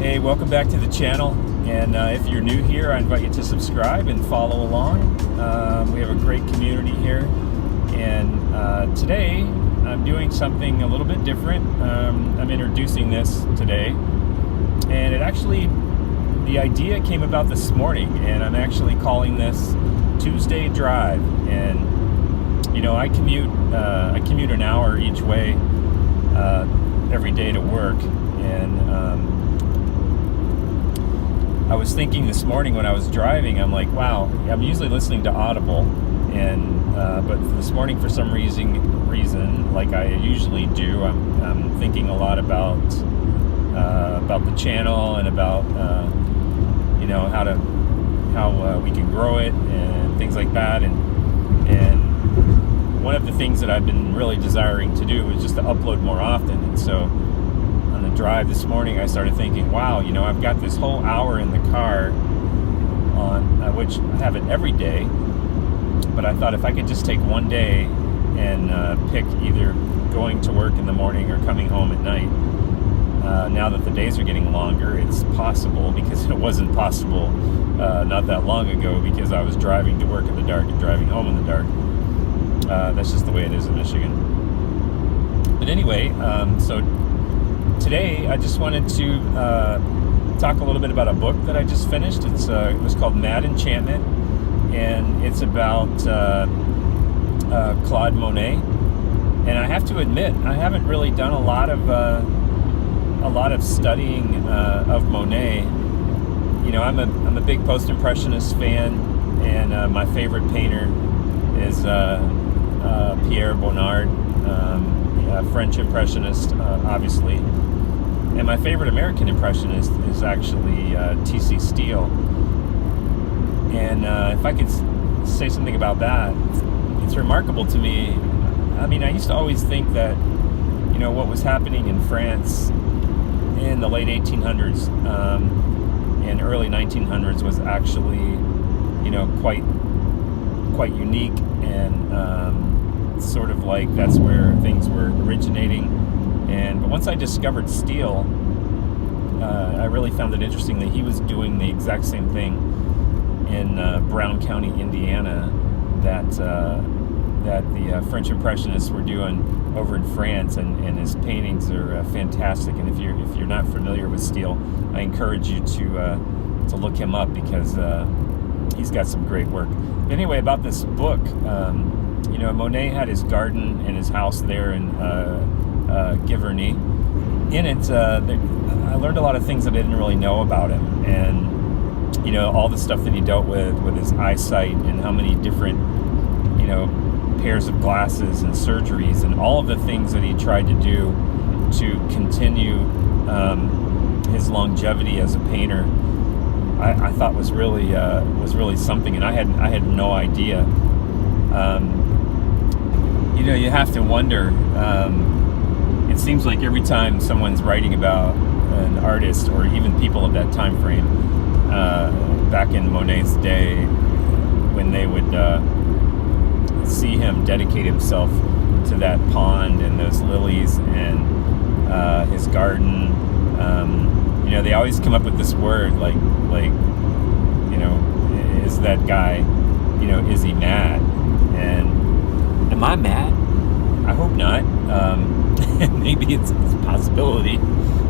Hey, welcome back to the channel, and if you're new here, I invite you to subscribe and follow along. We have a great community here, and today I'm doing something a little bit different. I'm introducing this today, and the idea came about this morning, and I'm actually calling this Tuesday Drive. And you know, I commute an hour each way every day to work, and I was thinking this morning when I was driving, I'm like, wow, I'm usually listening to Audible, and but this morning for some reason, like I usually do, I'm thinking a lot about the channel and about you know, how we can grow it and things like that, and one of the things that I've been really desiring to do is just to upload more often. And so on the drive this morning, I started thinking, wow, you know, I've got this whole hour in the car on which I have it every day, but I thought if I could just take one day and pick either going to work in the morning or coming home at night. Now that the days are getting longer, it's possible, because it wasn't possible not that long ago, because I was driving to work in the dark and driving home in the dark. That's just the way it is in Michigan. But anyway, so today I just wanted to talk a little bit about a book that I just finished. It was called Mad Enchantment, and it's about Claude Monet. And I have to admit, I haven't really done a lot of studying of Monet. You know, I'm a big post-impressionist fan, and my favorite painter is Pierre Bonnard, a French impressionist, obviously. And my favorite American impressionist is actually T.C. Steele. And if I could say something about that, it's remarkable to me. I mean, I used to always think that, you know, what was happening in France in the late 1800s and early 1900s was actually, you know, quite unique, and sort of like that's where things were originating. But once I discovered Steele, I really found it interesting that he was doing the exact same thing in Brown County, Indiana, that the French Impressionists were doing over in France, and his paintings are fantastic. And if you're not familiar with Steele, I encourage you to look him up, because he's got some great work. But anyway, about this book, you know, Monet had his garden and his house there in Giverny. In it, I learned a lot of things that I didn't really know about him, and you know, all the stuff that he dealt with his eyesight, and how many different, you know, pairs of glasses and surgeries, and all of the things that he tried to do to continue his longevity as a painter. I thought was really something, and I had no idea. You know, you have to wonder. It seems like every time someone's writing about an artist, or even people of that time frame, back in Monet's day, when they would see him dedicate himself to that pond and those lilies and his garden, you know, they always come up with this word like, you know, is that guy, you know, is he mad? And am I mad? I hope not. Maybe it's a possibility.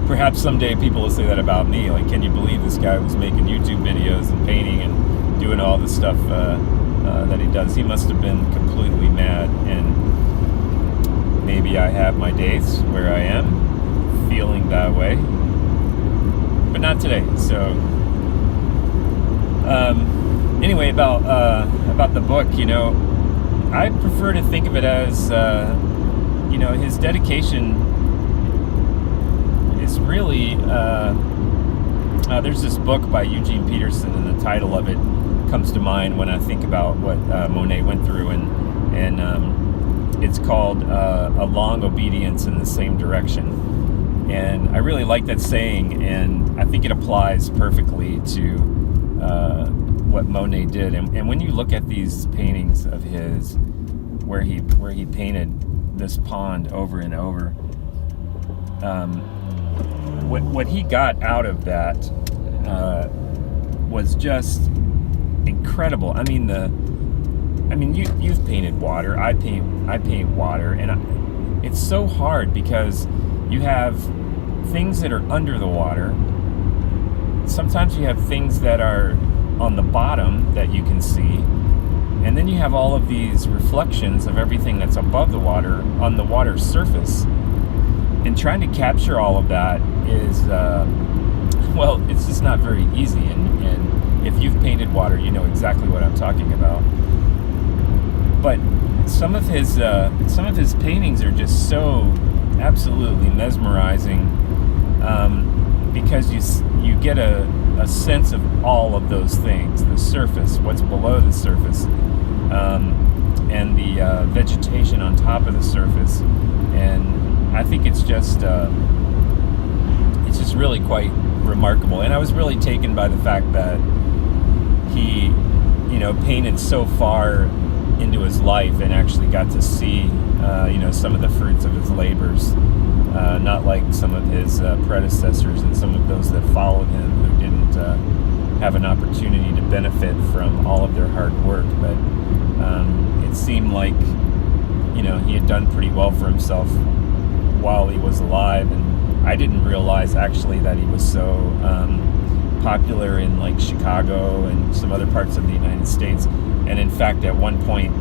Perhaps someday people will say that about me. Like, can you believe this guy was making YouTube videos and painting and doing all the stuff that he does? He must have been completely mad. And maybe I have my days where I am feeling that way, but not today. So anyway, about the book, you know, I prefer to think of it as you know, his dedication is really there's this book by Eugene Peterson, and the title of it comes to mind when I think about what Monet went through, and it's called A Long Obedience in the Same Direction. And I really like that saying, and I think it applies perfectly to what Monet did. And when you look at these paintings of his, where he painted this pond over and over, what he got out of that was just incredible. I mean, you've painted water. I paint water, and it's so hard because you have things that are under the water. Sometimes you have things that are on the bottom that you can see, and then you have all of these reflections of everything that's above the water on the water's surface. And trying to capture all of that is, well, it's just not very easy. And if you've painted water, you know exactly what I'm talking about. But some of his paintings are just so absolutely mesmerizing, because you get a sense of all of those things: the surface, what's below the surface, and the vegetation on top of the surface. And I think it's just really quite remarkable. And I was really taken by the fact that he, painted so far into his life and actually got to see, some of the fruits of his labors. Not like some of his predecessors and some of those that followed him who didn't have an opportunity to benefit from all of their hard work. But it seemed like, he had done pretty well for himself while he was alive. And I didn't realize actually that he was so popular in like Chicago and some other parts of the United States. And in fact, at one point,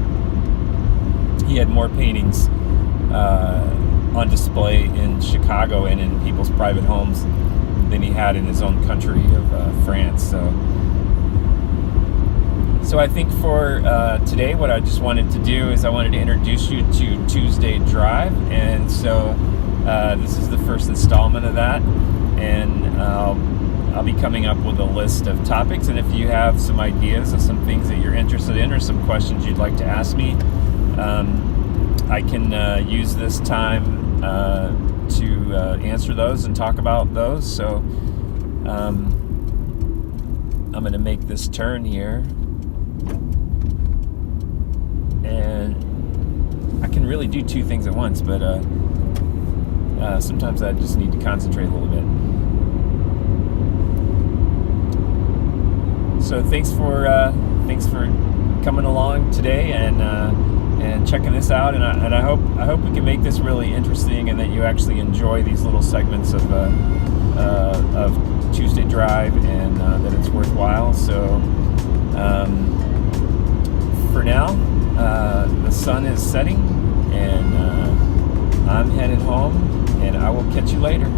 he had more paintings on display in Chicago and in people's private homes than he had in his own country of France. So I think for today, what I just wanted to do is I wanted to introduce you to Tuesday Drive. And so this is the first installment of that. And I'll be coming up with a list of topics. And if you have some ideas of some things that you're interested in or some questions you'd like to ask me, I can use this time to answer those and talk about those. So I'm going to make this turn here, and I can really do two things at once, but sometimes I just need to concentrate a little bit. So thanks for coming along today and checking this out, and I hope we can make this really interesting and that you actually enjoy these little segments of Tuesday Drive, and that it's worthwhile. So for now, the sun is setting, and I'm headed home, and I will catch you later.